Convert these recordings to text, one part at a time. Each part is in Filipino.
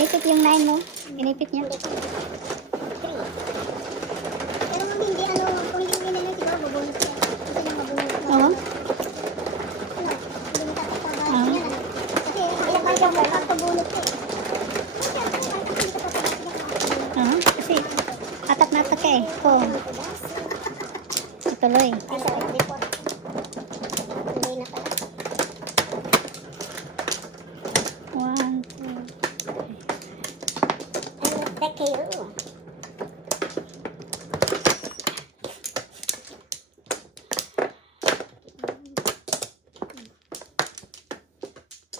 Inipit yung 9 mo. Inipit niya. Hindi. 3. Pero kung hindi, ano, kung hindi mo nila siguro, bubunot siya. Hindi na mabunot. Oo. Ano, hindi mo tatatabas Ah. yan, ano. Kasi, ilang ba siya magpapabunot ka eh. Kasi atat na atat ka eh. Oo. Ituloy. Kasi, report. Hindi na pala. 1, 2. Ano, take care.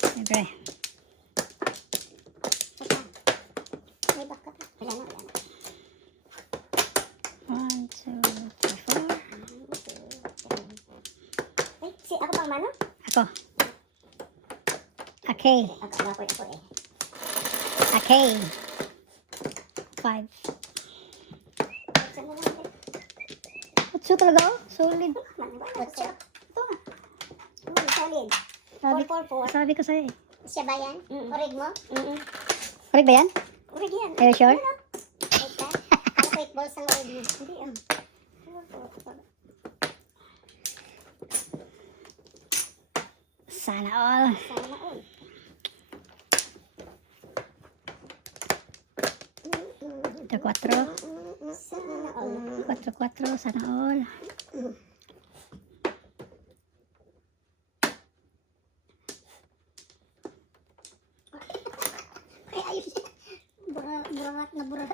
Siyempre. May backup. Wala na, wala na. 1, 2, 3, 4. Ay, ako pang mano? Ako. Okay. Ako eh. Okay. 5. Saan na lang? Otso talaga oh. Solid. Otso. Ito nga. Solid. Sabi, 444. sabi ko sa'yo eh. Siya ba yan? Orig mo? Correct ba yan? Orig yan. Are you sure? Wait ka. Ano ko 8 balls ang orig mo? Hindi ah. Sana all. Sana all. Ito 4. Sana all. 4, 4. Sana all. Ay, ayos yan. Burat na burat.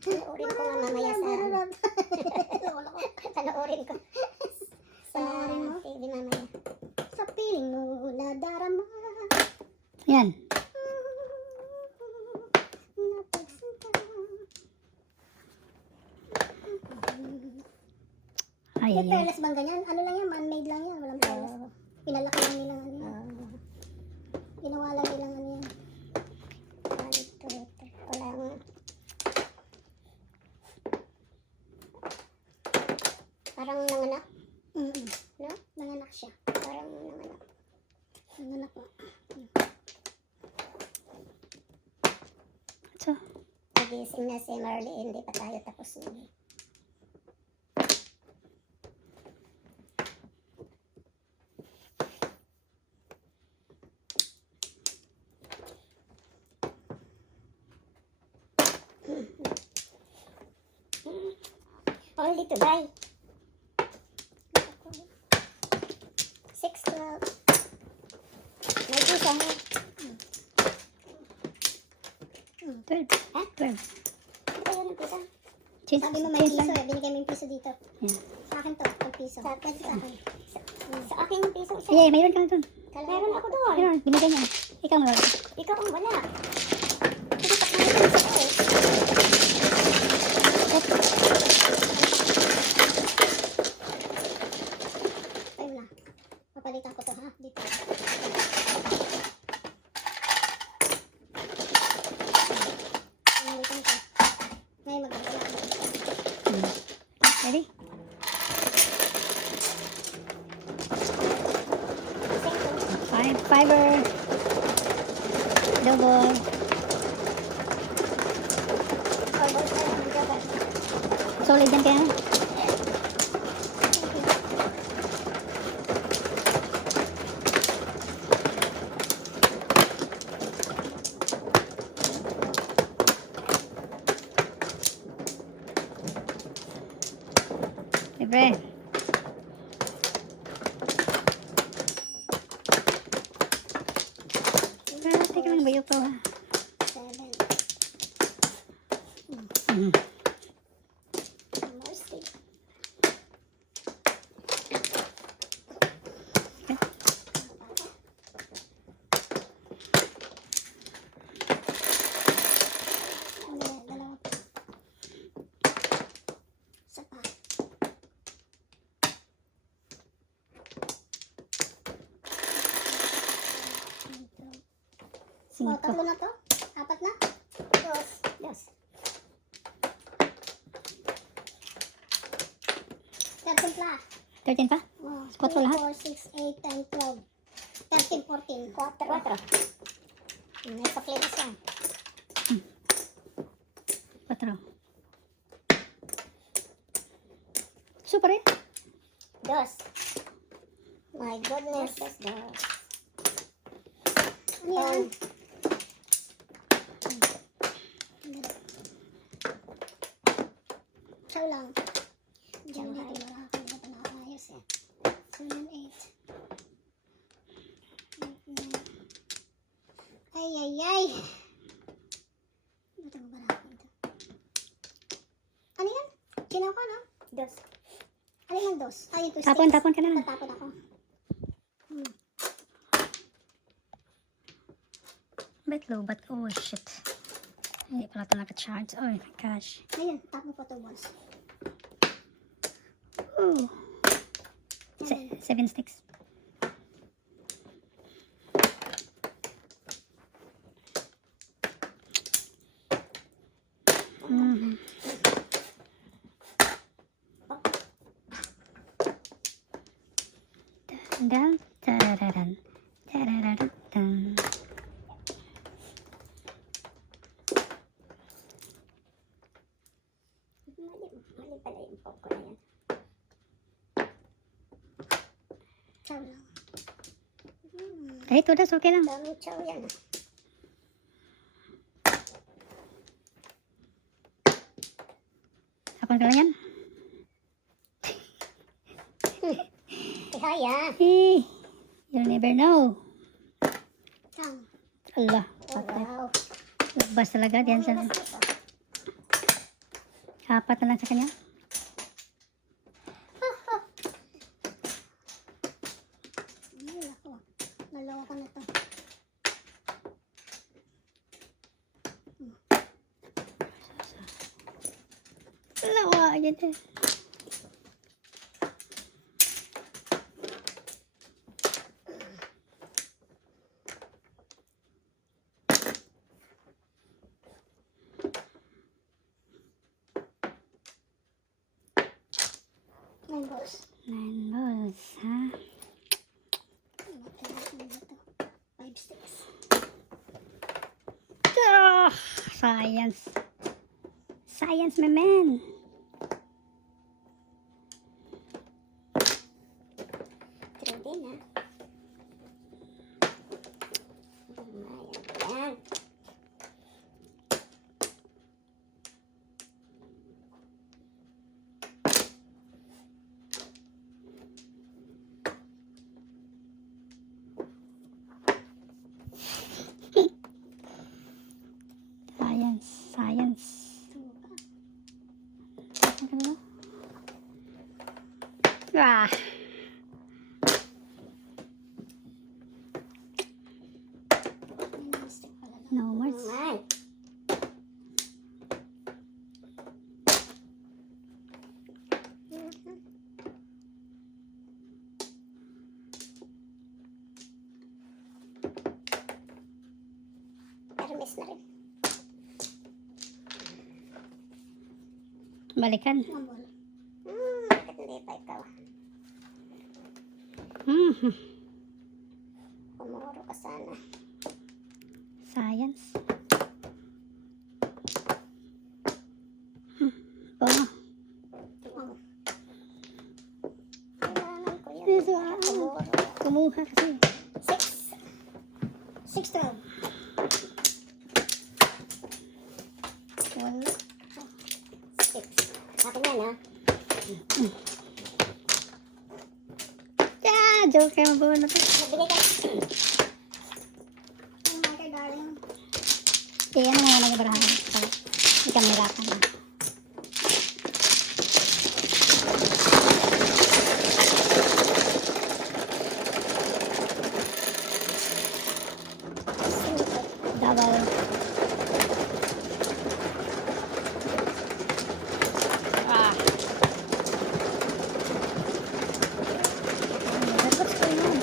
Panoorin ko nga mamaya sa... Panoorin ko. Sa TV mamaya. Sa piling mo nadarama. Yan. Ay, May ay, ay. pearless bang ganyan? Ano lang yan? Man-made lang yan. Walang pearless. Pinalaki lang nilang ano yan. Ginawa lang nilang ano yan. Walang... Parang nanganak. No? Nanganak siya. Parang nanganak. Nanganak mo. Ito. Nagising na si Marley. Hindi pa tayo tapos na. Only to buy. 612. May piso mo. 12. Ha? 12. Ito yun ang piso. Change. Sabi mo may piso eh. Binigay mo yung piso dito. Yan. Sa akin to. Ang piso. Sa akin. Sa akin yung piso isa. Ay, mayroon ka na dun. Meron ako doon. Mayroon. Binigay niya. Ikaw mo. Ikaw ang wala. Kasi pag may piso ko eh. Ayun na. Papalitan ko to ha. Dito. Papalitan ko. Ngayon magdadala ko. Ready? Fiber. Double. Solid yan kaya. Siyempre. Teka lang bayo pa. 7. More stick. Dalawa pa. Isa pa. Oh, 3 na to? 4 na? Dos. 13 pa. 13 pa? Oh, Spot ko lahat? 4, 6, 8, 10, 12. 13, 14. 4. May saklines yan. 4. Super eh. Dos. My goodness. Dos. Ano yan? Chow lang. Diyan dito makakalimutan na nakakayos eh. 7, 8. Ay, ay, ay. Ito mo ba natin ito? Ano yan? Sinaw ko, no? Dos. Ano yung dos? Ay, yung two Tapon sticks. ka na. Tatapon ako. Bet low, but oh shit. Hindi pala ito naka-charge. Oh my gosh. Ayun, tapon ko 2 balls. Ooh. 7 sticks. Mhm. Dan, tararan, tarararan, dan. Mali pala yung popcorn na yan. Chow lang. Ay, tudas, okay lang. Daming chow yan ah. Tapon ka lang yan. Kaya. Hey, you'll never know. Chow. Allah, Oh, wow. lagbas talaga. Diyan sa apat na lang sa kanya. Ay, ako. Nalawa ko na to. Lawa, yan eh. Nine balls. 9 balls, ha? Ano ba to? 5 sticks. Ah, science. Science, my man. True din ah. Ayan. Yan. Science. Ah, Stick pala lang. no more. Ay. Hermes na rin. Balikan. One ball. Bakit hindi pa ikaw? Mhm. Pumuro ka sana. Science. Oh, Oh. Kailangan ko yan. Yes, Para pumuro. kumuha kasi. 6. 6-12. 1, 6. Akin yan ha. Ah, joke kayo mabuo na to. Nagbigay ka. Oh my God, darling. Kaya ano mo nag-barahan. Hindi ka mahirapan. Double. Ah. What's going on?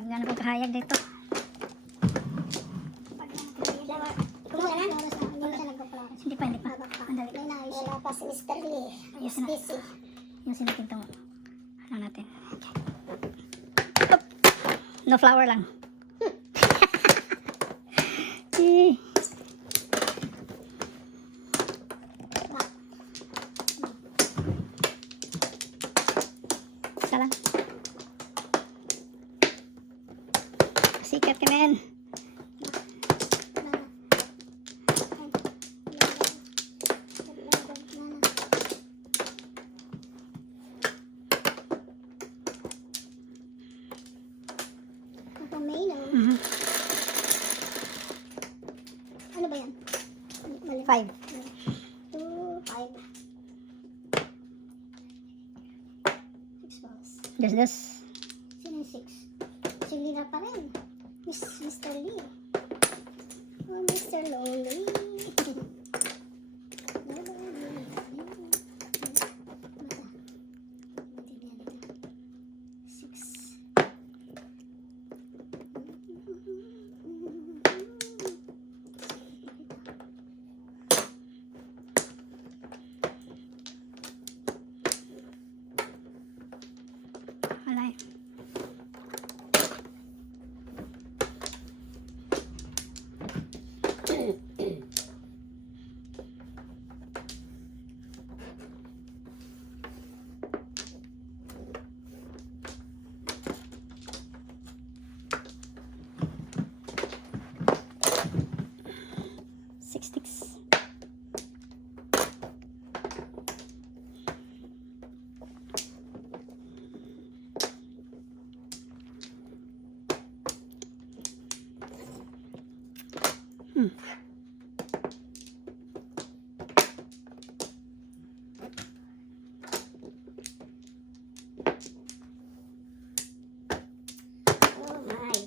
Pag ano ko kahayag dito. Flower. Ikaw muna na. Hindi mo siya nagpa-flower. Hindi pa, hindi pa. Andali. May naayos siya. Wala pa si Mr. Lee. Ayusin na. Busy. Ayusin natin ito. Ano natin. Okay. Up. No flower lang. Eh. Isa lang. Sikat ka, men. May na. Mhm. Ano ba yan? Mali. 5. 2, 5. 6 balls. Dos. Sino yung 6? Si Lina pa rin. Mr. Lee. Oh, Mr. Lonely. Wala eh. Six sticks. Oh my.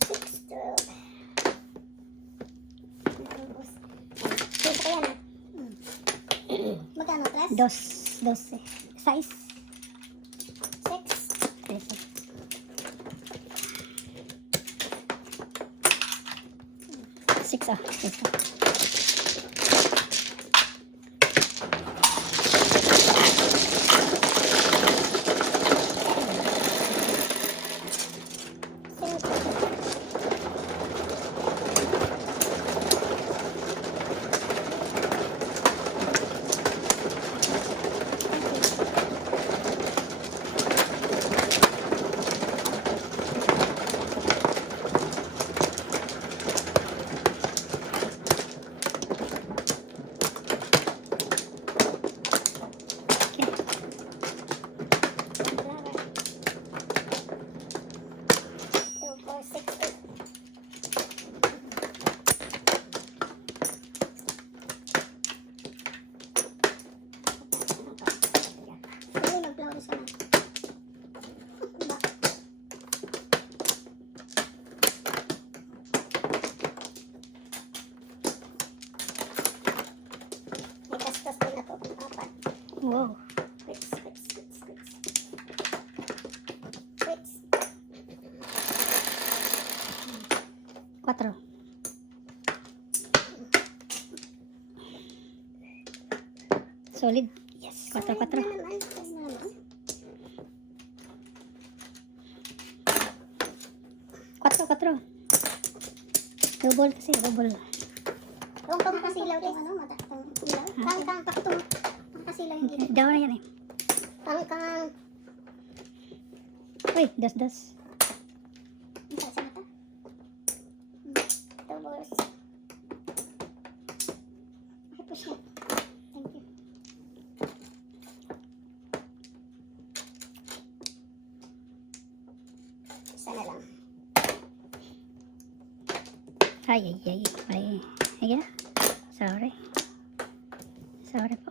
6, 12. Six pa yan ah. Magkano? 3? Dos. 12. Size. 6? Peso. Six ah. Peso. Wow. Cuatro. Solid. Yes. Cuatro, cuatro. Cuatro, cuatro. Double kasi, double. Kung pangkasilaw yung ano, matatang ilaw. Kang paktong pangkasilaw yung ilaw. Daw na yan eh. Kang Uy, dos, dos. ang sa mata. Doubles. Okay po siya. Thank you. Isa na lang. Ay. Ay, sorry. Sorry po.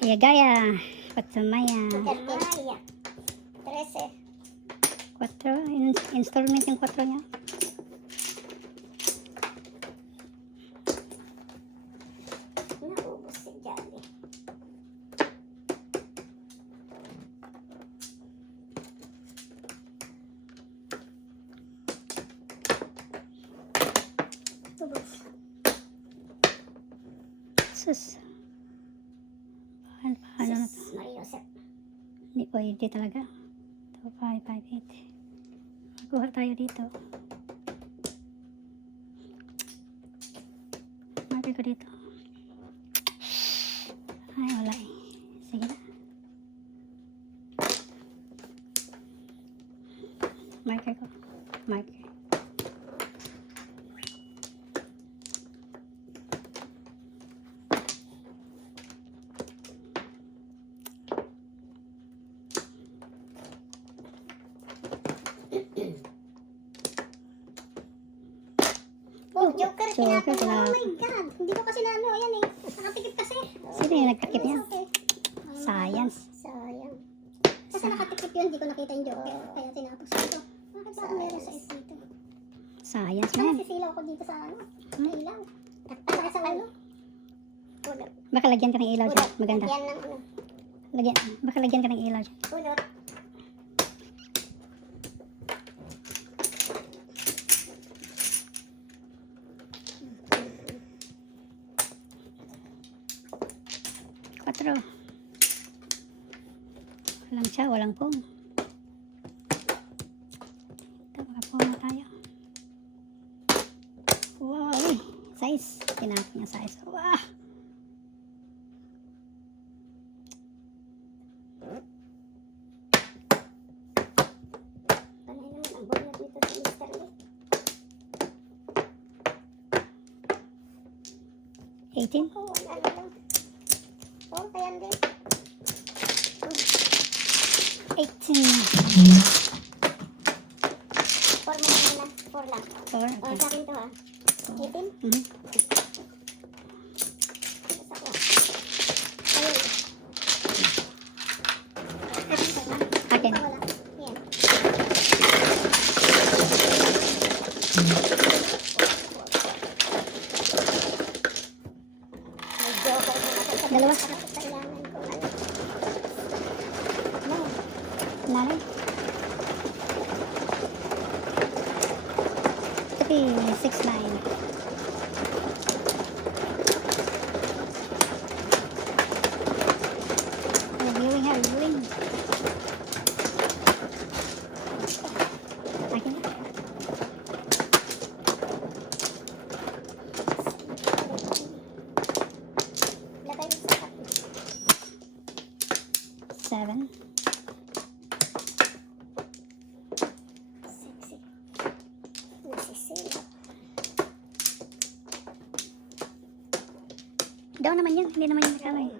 Gaya, Patsumaya. Termaya. 13. 4. Installment yung 4 niya. Naubos si Jolly. Sus. Paano na to? Maria Joseph. Hindi pwede talaga. 2, 5, 5, 8. Makuha tayo dito. Marker ko dito. Ay, wala eh. Sige na. Marker ko. Marker. Oh, Joker, Joker, tinapon mo. Oh tinapon. my God. Hindi ko kasi na ano, yan eh. Nakatikip kasi. Sino yung nagtakip niya? Okay. Science. Sayang. Kasi nakatikip yun, hindi ko nakita yung Joker. Kaya tinapos ko ito. Bakit ba meron sa dito? Science na Kaya yan. sisilaw ko dito sa ano? Ilaw. Taktak sa ano? Pulot. Baka lagyan ka ng ilaw dyan. Maganda. Yan ng ano. Baka lagyan ka ng ilaw dyan. Pulot. Patro. Walang siya, walang pong. Ito, makapong na tayo. Wow, uy. Size. Tinapon niya size. Wow. Panay naman ang bola dito sa Mr. Lee. 18. Oh, ano lang. Oh, kaya din. 18. 4 mo muna. 4 lang. 4. Oh, Okay. sa akin to ha. 18. Mhm. Basta ko. Ayun. Akin. Wala. Yan. May joker na ako sa Dalawa. kailangan ko ano. Nanay. 3, 6, 9. Reviewing ha, reviewing. Akin na. Lagay mo sa cup. 7. Sexy. Nasisira. Daw naman yan. Hindi naman yung kasama eh.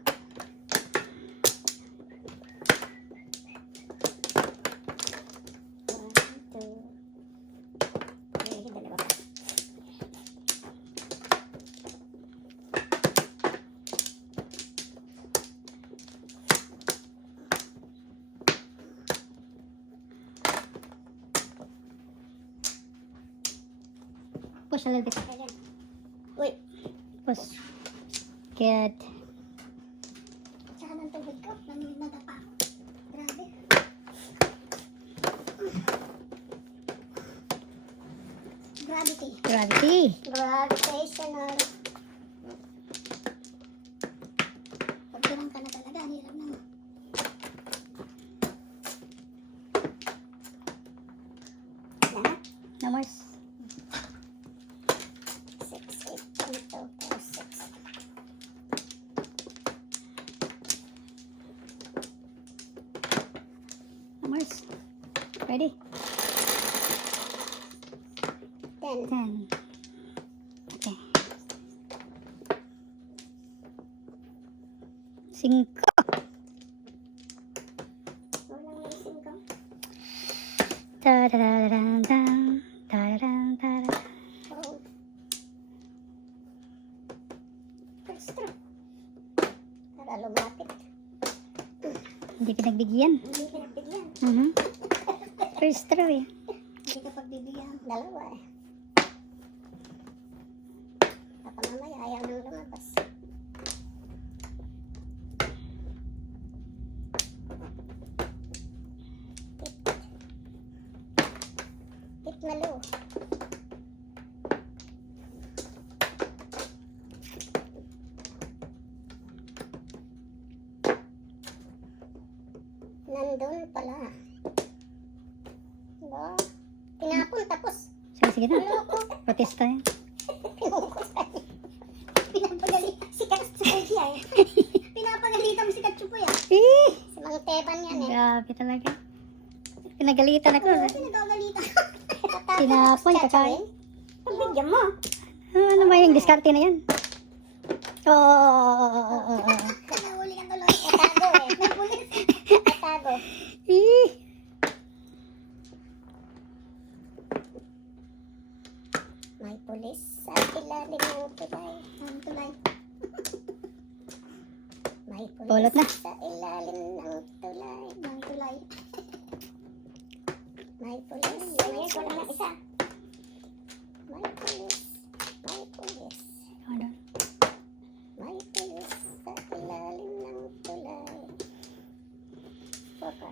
Push a little bit. Uy, Push. Good. tsaka ng tubig ko. Nadapa ako. Grabe. Gravity. Gravity. Gravitational. Pagdirang ka na talaga, ang hirap na. Lahat. No more. 6, 8, 8, 4, 6. No more. Ready? 10. 10. Okay. 5. Walang racing ko. Da-da-da-da-da-da. Da-da-da-da-da. Oh. Extra. Para lumapit. Hindi pinagbigyan. Hindi pinagbigyan. First throw eh. Hindi ka pagbibigyan. Dalawa eh. Baka mamaya ayaw nang lumabas. Hit na low. Nandun pala. Diba? Tinapon tapos. Sige na. Loko. Protesta yan. Pinukos ka niya. Pinapagali. Si Katsupoy yan. Pinapagalitan mo si Katsupoy yan. Si Mang Teban yan eh. Grabe talaga. Pinagalitan ako. Oo, pinagagalitan. Tinapon, kakain. Pagbigyan mo. Ano ba yung diskarte na yan? Oo. Nahuli ka tuloy. Katago eh. May pulis. Katago. May pulis sa ilalim ng tulay. Ang tulay. May pulis Pulot na. sa ilalim ng tulay. Ng tulay. May pulis. May pulis. Isa. May pulis. May pulis. Ano? May pulis sa ilalim ng tulay. Papa.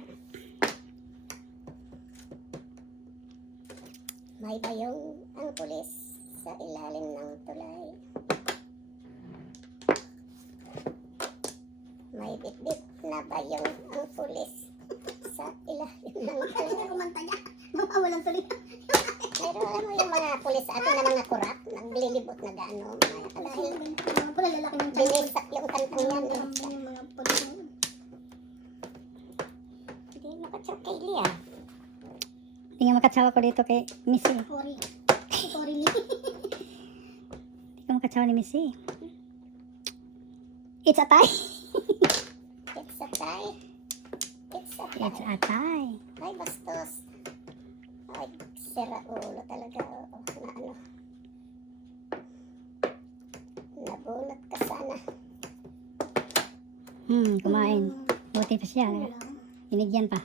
May bayong ang pulis sa ilalim ng tulay. May bitbit na bayong ang pulis sa ilalim ng tulay. Kumanta niya. Walang tuloy. Pero alam mo yung mga pulis sa atin na mga kurap, naglilibot na gaano. Dahil binisak yung kantang yan. Yung mga pulis. Hindi makatsok kay Lia. Hindi nga makatsawa ko dito kay Missy. Sorry. Sorry, Lia. Hindi ka makatsawa ni Missy. It's a tie. It's a tie. It's a tie. It's a tie. Ay, bastos. Ay, sira ulo talaga. Oo, na ano. Nabunot ka sana. Kumain. Buti pa siya. Binigyan pa.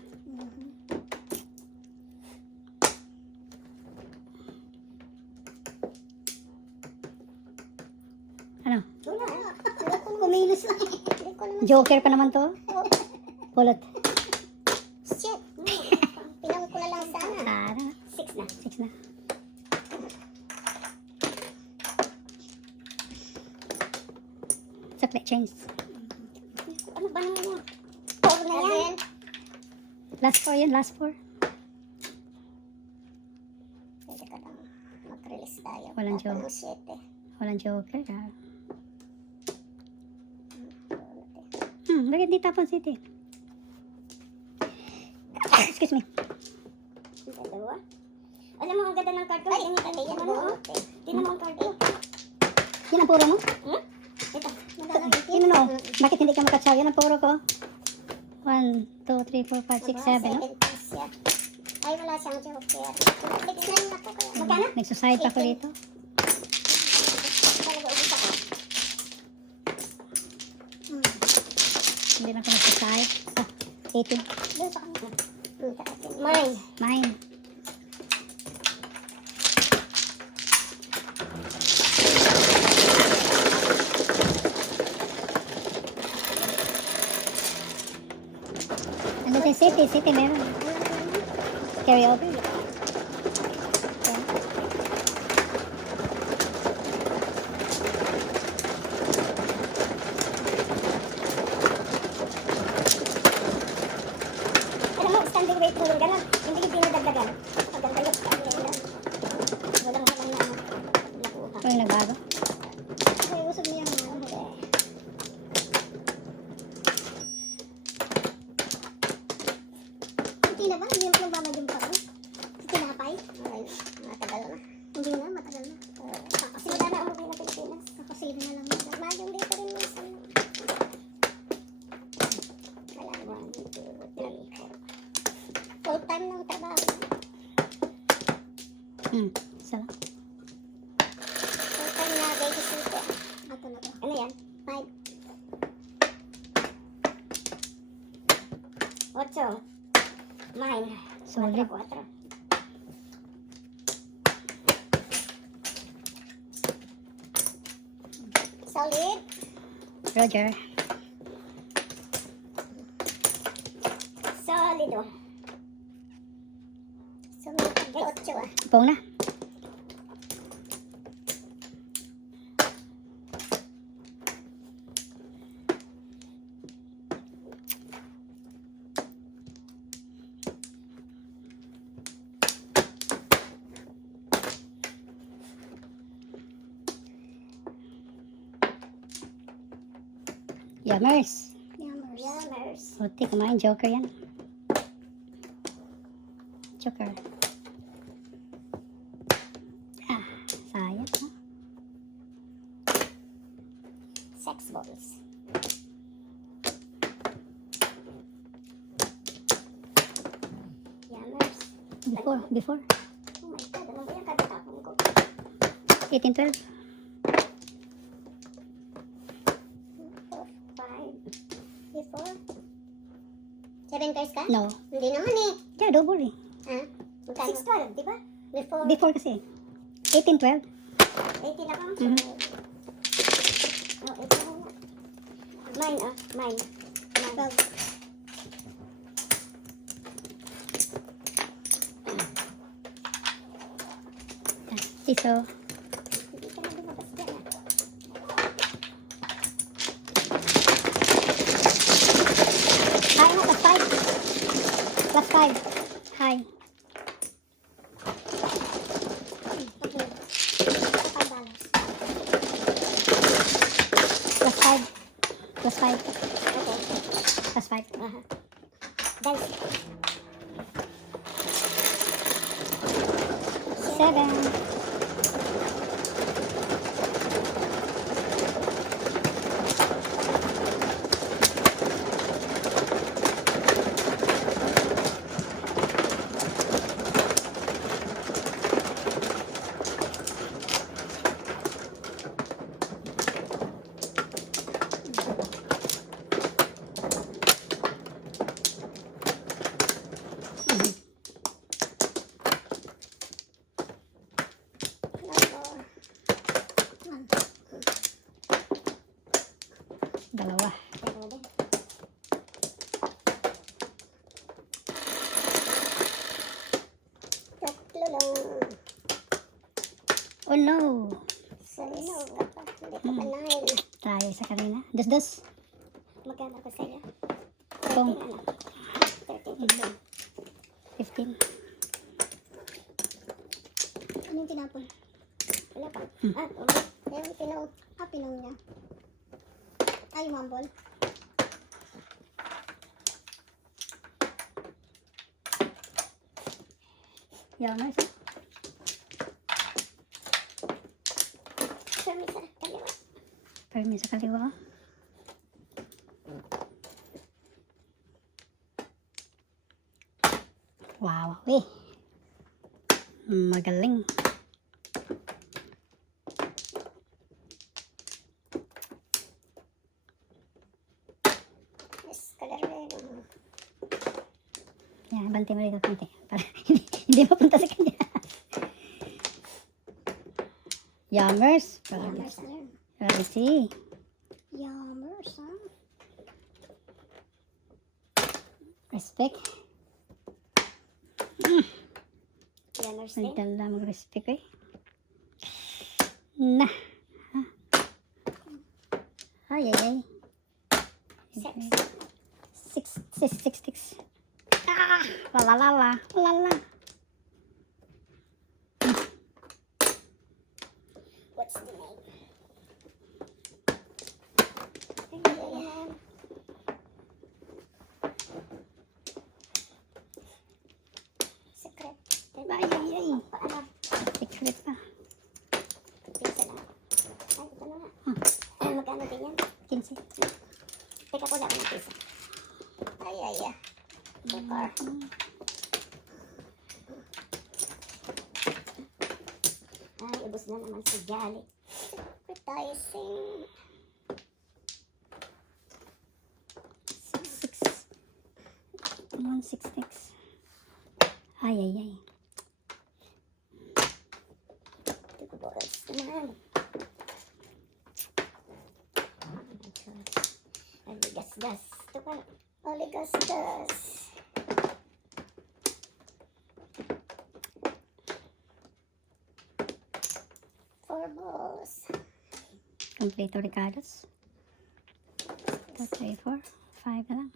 Ano? Wala. Hindi ko kumilos lang. Hindi ko naman. Joker pa naman to. Pulot. Shit. Pinang ko na lang sana. Sana. 6 na. 6 na. Chocolate change. Ano ba naman mo? 4 na yan. Last 4 yun. Last 4. Pwede ka lang mag-release tayo. Walang Ako joke. ng 7. Walang joker. Bakit di tapon city? Excuse me. Dalawa. Alam mo, ang ganda ng card ko. Ay, yan mo. Tingnan mo ang card ko. Yan ang puro mo? Ito. Madalagay. Yun ano? Bakit hindi ka makatsaw? Yan ang puro ko. 1, 2, 3, 4, 5, 6, 7. No? Ay, wala siyang joker. Tignan na ko kaya. Magkano? Nagsuside pa ko dito. Talaga, ubus ako. Hindi na ako nagsuside. 18. Doon sa kanila. Mine. Mine. Ano sa city? City meron. Carry over. Alam mo, standing wait mo yung gano'n. Hindi yung dinadagdagan. Maganda yung standing lang. Walang halang na ano. Nakuha. Ano yung nagbago? Ay, usog niya mga ano. Hindi na ba? Hindi na magbabagin pa rin? Si Tinapay? Ay, matagal na. Hindi na, matagal na. Kakasila na umuwi na Pilipinas. Kakasila na lang. Mayong dito rin minsan. Wala, 1, 2, 3, 4. Full time ng trabaho. Isa lang. Full time na babysitter. Ato na to. Ano yan? 5. 8. Mine. Solid. 4. Solid. Roger. Solido. Sumitag 8 ah. Pong na. Jammers. Yammers. Buti kumain. Joker yan. Joker. Ah, sayang. Ha? Sex balls. Yammers. Before. Oh my God, ano ba yung katatapon ko? 1812. 4, 5, 4. 7 cards ka? No. Hindi naman eh. Yeah, double eh. Ah, magkano? 6, 12, di ba? Before. Before kasi. 1812. 18 ako. Mhm. Oh, ito na nga. Mine, mine. 12. Siso. Hindi ka na lumabas dyan Hi, no, plus 5. Plus 5. Hi. Okay. $5. Plus 5. Plus 5. Okay. Plus 5. Guys, 7. Dalawa. tatlo lang. Oh no. Sino ka pa? Hindi ka pa nine. Tayo sa kanina. Dos. Magkano ko sa'yo? Kung 13, 15. Anong tinapon? Wala pa. Okay. Ayun, pinaw. Pinaw niya. Ay, mambol. Yamas. Kami sa kaliwa. Permi sa kaliwa. Wow. Magaling. Yes, color red. Yan, banti mo dito konti. Para hindi mapunta sa kanya. Yammers. Yammers na yun. Rarity. Yammers, ha? Respect. Yammers din. Nagdala mag-respect eh. Na. Ay. Sex. 6. Ah! Lala. What's the name? Ayan. Secret. Ay. Paano? Secret pa. Pisa lang. Ay, ito na nga. Magkano din yan? 15. Teka ko lang ng pisa. Ay. Joker. Ay, ubos na naman si Jolly. Secretizing. 6. Ay. Two balls naman. Aligas-gas. Ito pa. Aligas-gas. Four balls. Completo Ricardo's. 2, 3, 4. 5 na lang.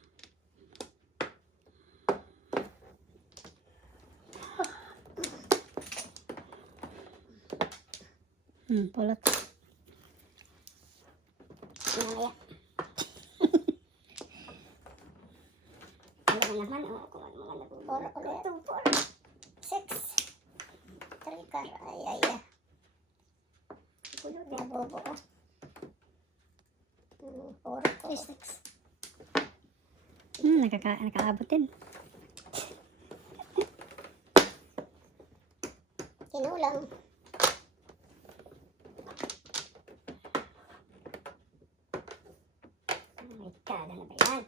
Pulot. Naya. naman. O, kung ano mga nabubuo. 4 ulit. 2, 4, 6. 3 ka. Ay. Nabubuo. 4 ko. 6. Nakaabot din. Kinulang. Oh my God, ano ba yan?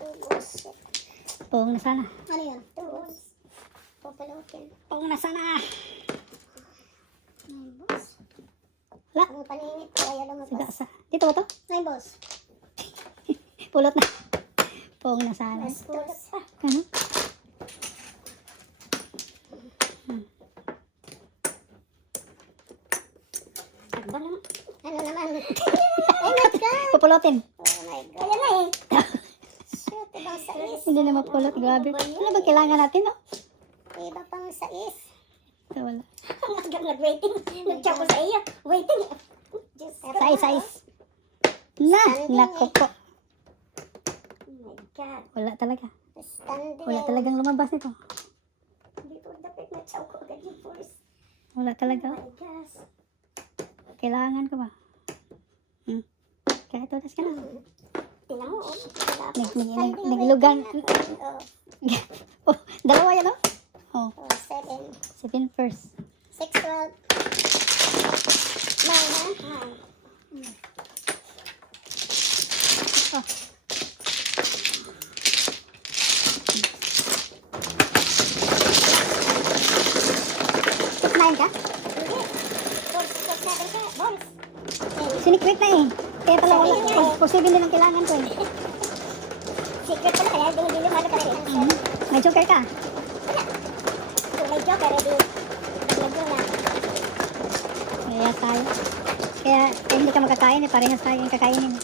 Tubos. Poong na sana. Ano yun? Tubos. Pupulokin. Poong na sana. Ay, boss. Wala. Ang paninit ko kaya lumabas. Sa. Dito ba to? Ay, boss. Pulot na. Poong na sana. Bastos. Ano? Ano naman? Ano naman? Oh my God! Pupulotin. Oh my God. Ayan na eh. Shoot, ibang sais. Hindi na mapulot. Grabe. Ano ba kailangan natin, no? Iba pang sais. Ito wala. Hanggang nag-waiting. Nag-chat ko sa iyo. Waiting. Sais. Na! Nako po. Oh my God. Wala talaga. Standing. Wala talagang lumabas nito. Hindi po dapat na-chow ko agad yung force. Wala talaga. Oh my gosh. Kailangan ko ba? Kaya tulas ka na. Tingnan mo, oh. Naglugan. Oh, Oh, dalawa yan, no? Oh, 7. 7 first. 6, 12. 9, ha? Oh. Nine ka? Hindi. 4, 7 ka. Bones. Sinikwit na eh. Kaya pala wala. Posible din ang kailangan ko eh. Secret pala kaya hindi lumalo pa rin. May joker ka? Kung may joker, edi naglago na. Kaya tayo. Kaya hindi ka makakain eh. Parehas tayo yung kakainin.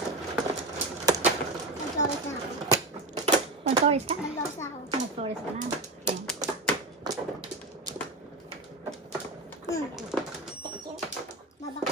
Nag-flores na ako. One ka? Nag-flores na ako. Nag-flores ka na. Okay. Thank you. Babak.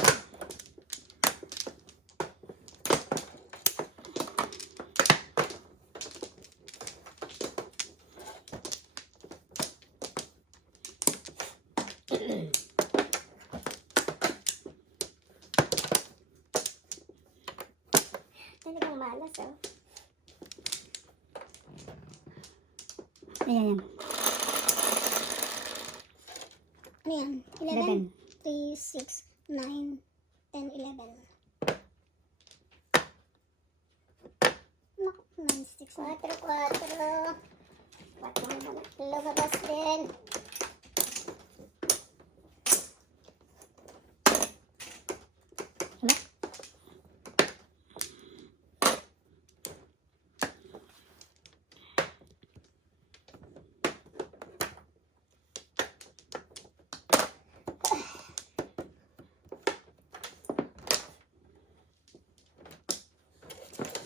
Talagang malas, oh. Ayan yan. Ano yan? 11. 3, 6, 9, 10, 11. Naku, 9, 6, 4, 4. Lumabas din. Wala.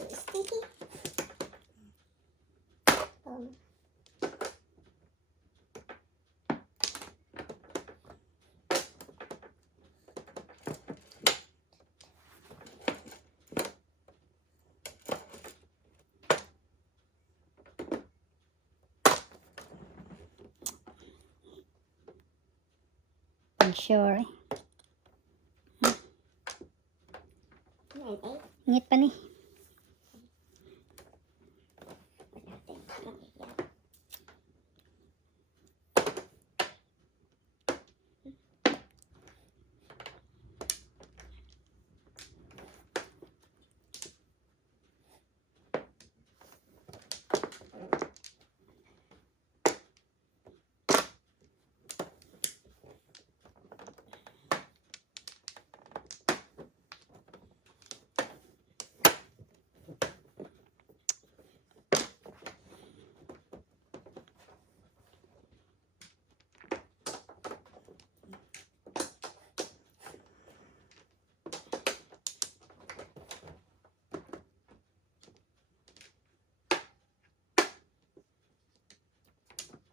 Sticky. I'm sure. Ngit pa ni.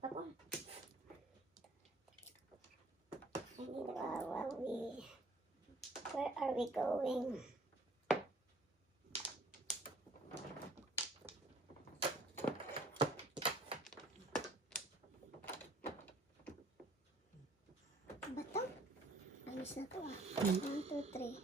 Papa. Where are we going? Bato? Ayos na to ah. 1, 2, 3.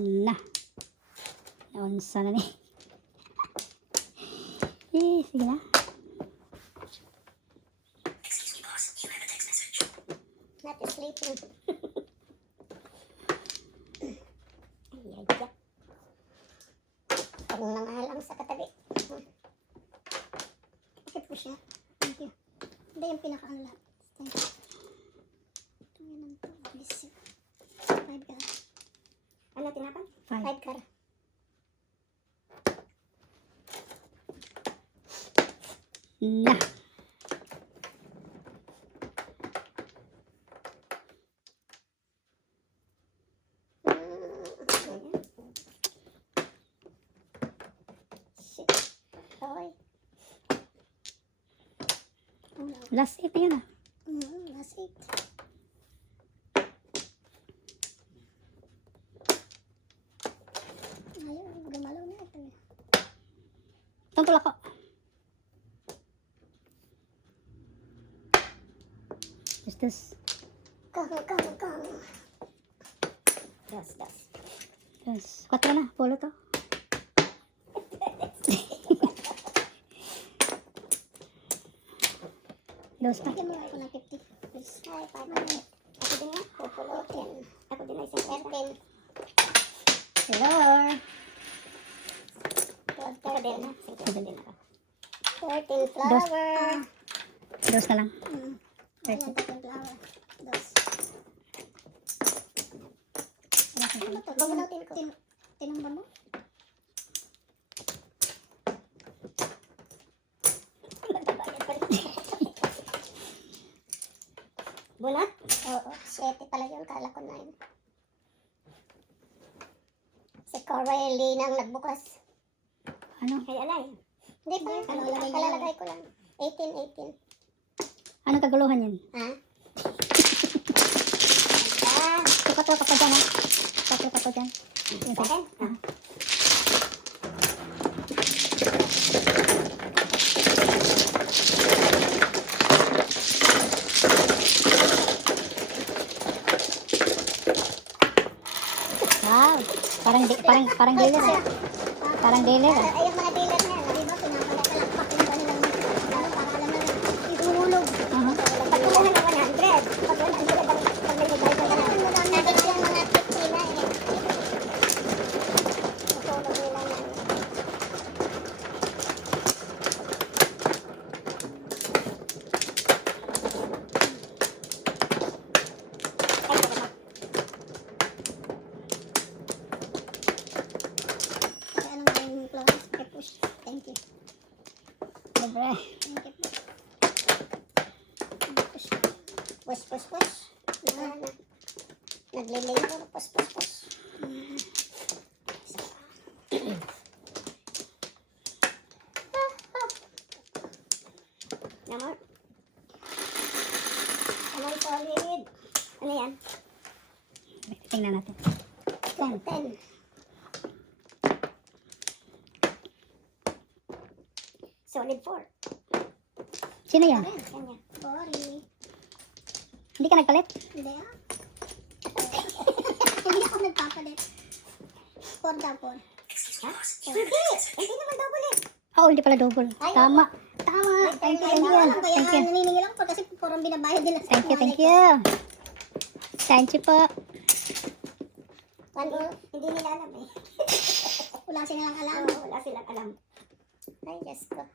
Na. Naunsa na ni. Sige na. Not sleeping. Ay, parang nangahalang sa katabi. Bakit po siya? Thank you. Hindi yung pinaka-ang lahat. Thank you. Ito yun ang to. Please. 5 ka. Ano tinapan? 5 ka. Na. Last 8 na yun ah. Last 8. Ayun, gumalaw na ito. Tungkol ako. Dos. Kang. Dos. Dos. 4 na. Polo to. Dos na. Bigyan mo ako ng 50. Please. Ay, 500. Ako din nga. Pupulutin. Ako din ay 13. Hello. 12 din. 50 din ako. 13 flower. Dos na lang. Ayan, 13 flower. Dos. Ano ba ito? Babunutin ko. Tinumba mo? Bunot? Oo. 7 pala yun. Kala ko 9. Si Corelli nang nagbukas. Ano? Ay, alay. Hindi pa. Kalalagay ko lang. 18. Ano kaguluhan yan? Ha? Tukot ka pa dyan ha. Tukot ka pa dyan. Bakit? Wow. Parang dealer eh. Parang dealer ah. Ay, yung mga dealer na yan. Di ba, pinapalak-palakpak yung kanilang ano, para alam na ihulog. Pag kumuha ng 100, pag 100 ang pagbibigay ko na. Natin silang mga 50 na eh. Tutulog nila yan. Ay, anong gawin yung flowers? Push. Thank you. Libre. Thank you. Push. Naglilingkod. Push. Naman. Naman solid. Ano yan? Tingnan natin. 10. Solid 4. Sino yan? Kanya. Sorry. Hindi ka nagpalit? Hindi ah. Hindi ako nagpapalit. 4 daw 4. Ha? Hindi naman double eh. Oo, hindi pala double. Ay, Tama. Thank you. Naniningil ako kasi parang binabayad nila sa Thank you. Thank you po. Hindi nila alam eh. Wala silang alam. Wala silang alam. Ay, Diyos ko.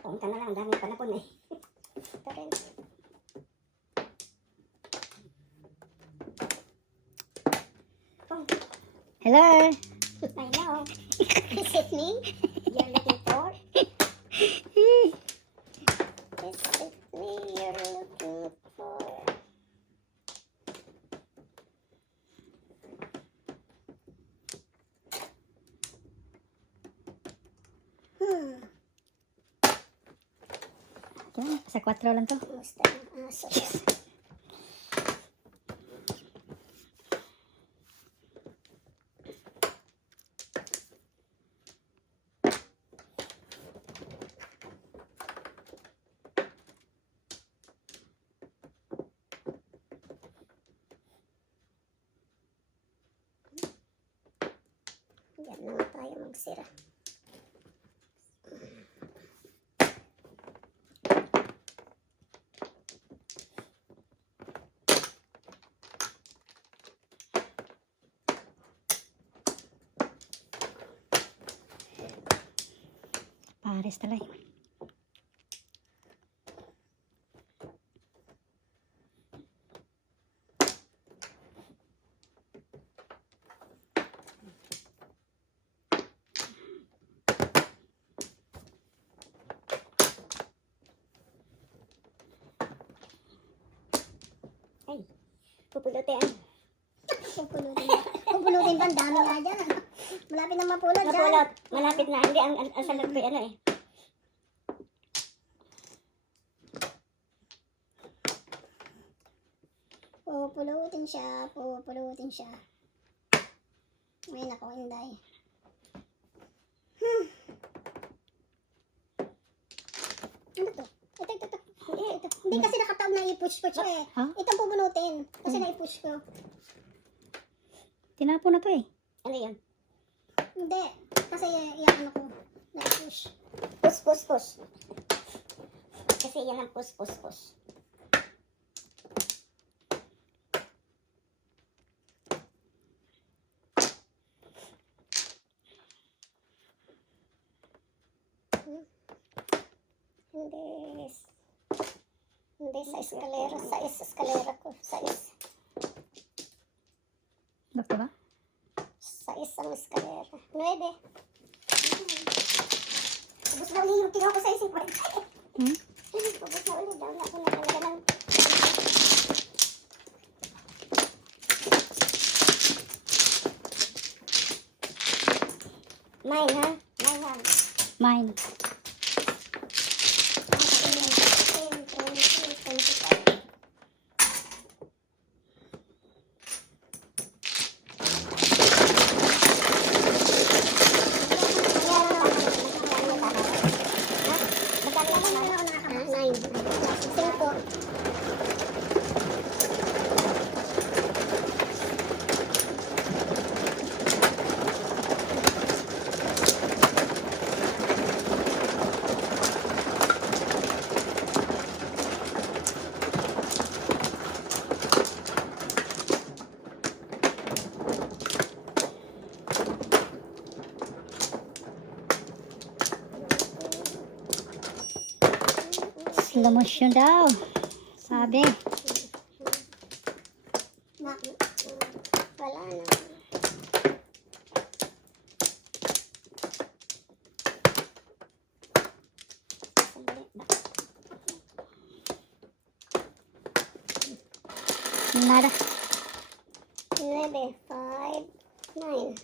Punta na lang, ang daming panapon eh. Ito rin. Hello. I know. Is it me you're looking for? Is it me you're looking for? Okay, sa 4 lang to. Kumusta yung aso? Diyan naman tayo magsira. Pares talay. Ay, pupulutin. Pupulutin ba? Ang dami nga dyan. Malapit na mapulot dyan. Mapulot. Malapit na. Hindi, ang salad ko ano eh. Pupulutin siya. Pupulutin siya. Ay, naku, Inday. Ano to? Ito. Hindi kasi nakatawag na i-push ko siya eh. Ha? Ito pupunutin. Kasi na-i-push ko. Tinapon na to eh. Ano yun? Hindi. Kasi yan ano ko. Na-i-push. Push. Kasi yan ang push. Hindi sa eskalera. Sa eskalera ko. Bakit ba? Sa isang eskalera. 9. Ubus daw yung tinaw ko sa isip. Hmm? Ubus na ulit daw na ako na talaga ng... Mine ha? Mine. Slow motion daw. Sabi. Wala na. Nada. 9, 5, 9.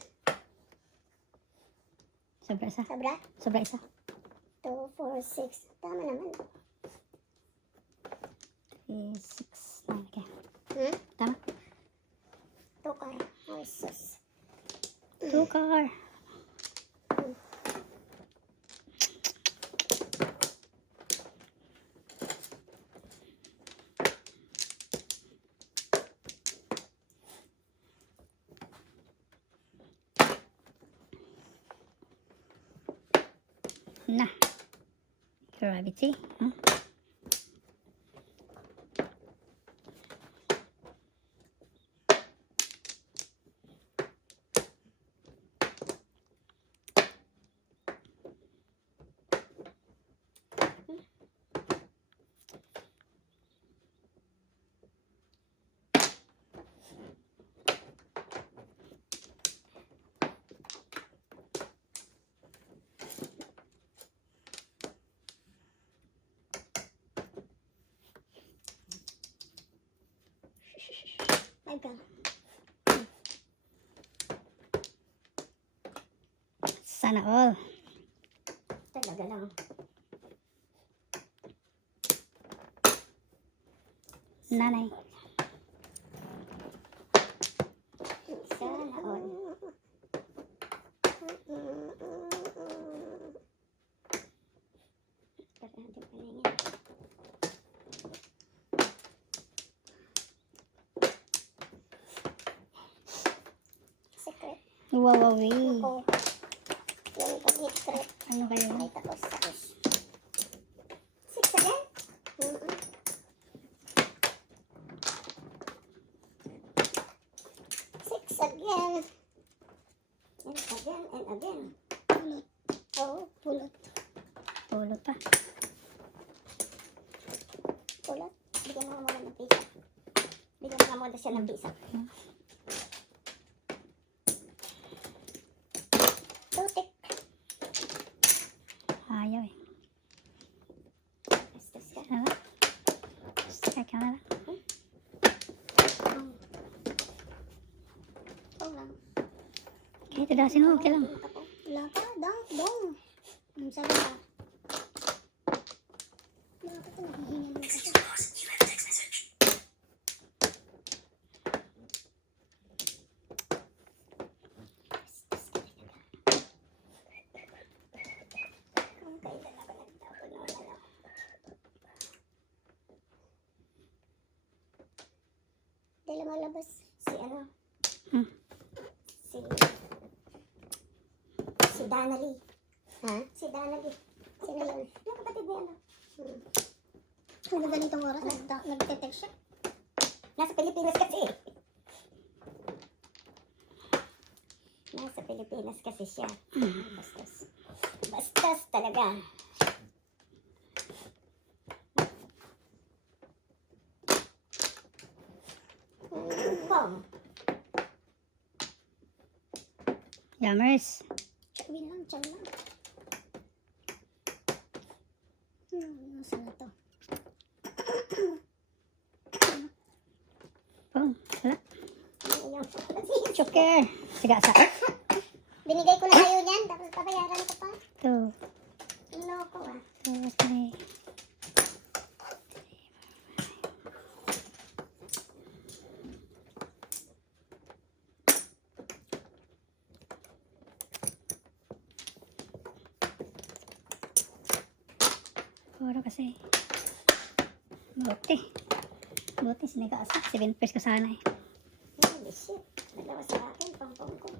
Sobra isa. Sobra? Sobra isa. 2, 4, 6. Tama naman. 3, 6, 9. Okay. Hmm? Tama. 2 car. Ay, sus. 2 car. Nah. Gravity. Huh? ka. Sana all. Talaga lang. Nanay. Sana all. Para natin paningin. Secret. Wawawi. Oo. Yung pag-secret. Ano kayo? Ay, tapos. Six again? Six again. And again and again. Pulot. Oo, pulot. Pulot pa. Pulot. Bigyan mo muna ng pisa. Bigyan mo muna siya ng pisa. Tutik. Ayaw eh. Bastos ka. Ano ba? Teka na lang. Oo lang. Kahit dasin mo, okay lang. Wala pa. Dong. Ang sabi ka. Wala ka ito. Nahihingan mo kasi. Kung kailan ako nagtapon ng ano. Dahil lumalabas. Si ano? Hmm. Si Dana Lee. Ha? Si Dana Lee. Sino yun? Yung kapatid niya ano? Ano ganitong oras? Nagte-text siya? Nasa Pilipinas kasi. Nasa Pilipinas kasi siya. Bastos. Bastos talaga. Pong. Yummers. Chawin lang. Nasa na to? Oh, wala. Ano yung... Choker. Siga sa. Binigay ko na kayo niyan. Tapos papayaran ko pa. 2, Loko ah. 2, 3. Puro kasi. Buti sinigaasa. 7 pesos ka sana eh. Holy shit. Dalawa sa akin. Pang-pong ko.